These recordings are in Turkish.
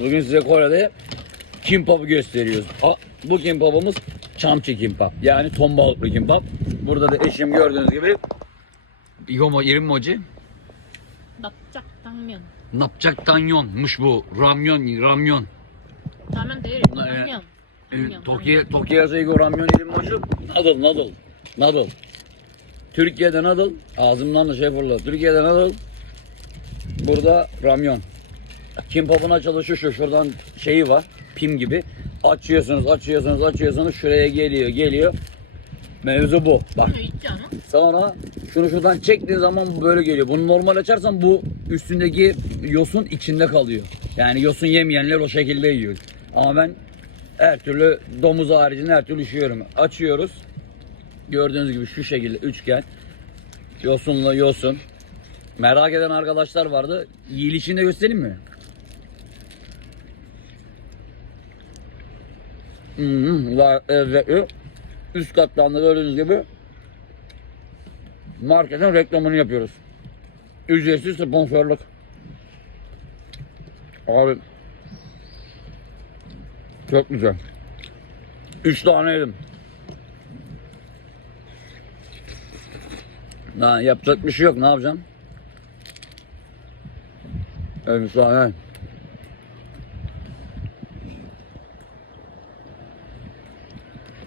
Bugün size Kore'de kimbap'ı gösteriyoruz. A, bu kimbap'ımız çamçı kimbap. Yani ton balıklı kimbap. Burada da eşim gördüğünüz gibi Bigomo irimoji. Napçak tanmyon. Napçak tanyonmuş bu. Ramyon, ramyon. Ramen değil, e, ramyon. E, Tokyo, Tokyo Zeygo ramyon irimoji. Nadıl, nadıl, nadıl. Türkiye'de nadıl. Ağzımdan da şey fırladı. Türkiye'de nadıl. Burada ramyon. Kim popuna çalışıyor şu şuradan şeyi var. Pim gibi. Açıyorsunuz, açıyorsunuz, açıyorsunuz. Şuraya geliyor, geliyor. Mevzu bu. Bak. Sonra şunu şuradan çektiğin zaman bu böyle geliyor. Bunu normal açarsan bu üstündeki yosun içinde kalıyor. Yani yosun yemeyenler o şekilde yiyor. Ama ben her türlü domuz haricinde her türlü işiyorum. Açıyoruz. Gördüğünüz gibi şu şekilde üçgen. Yosunla yosun. Merak eden arkadaşlar vardı. Yiyilişini de göstereyim mi? Hmm, lezzetli. Üst kattan da gördüğünüz gibi marketin reklamını yapıyoruz. Ücretsiz sponsorluk. Abi çok güzel. Üç tane yedim. Ha, yapacak bir şey yok. Ne yapacağım? Efsane.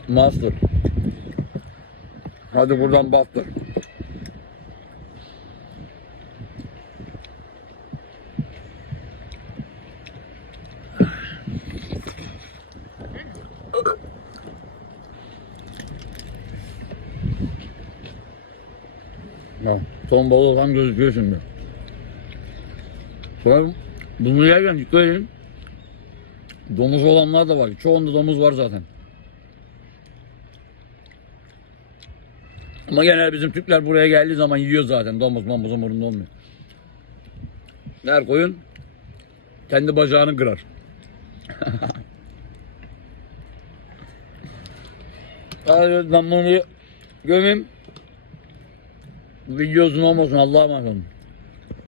Master. Hadi buradan bastır. Bak, ton balığı tam gözüküyor şimdi. Sonra bunu yerken dikkat edin. Domuz olanlar da var. Çoğunda domuz var zaten. Ama genel bizim Türkler buraya geldiği zaman yiyor zaten. Domuz mamuz umurunda olmuyor. Her koyun kendi bacağını kırar. Ben bunu gömeyim. Video uzun olmasın Allah'a emanet olun.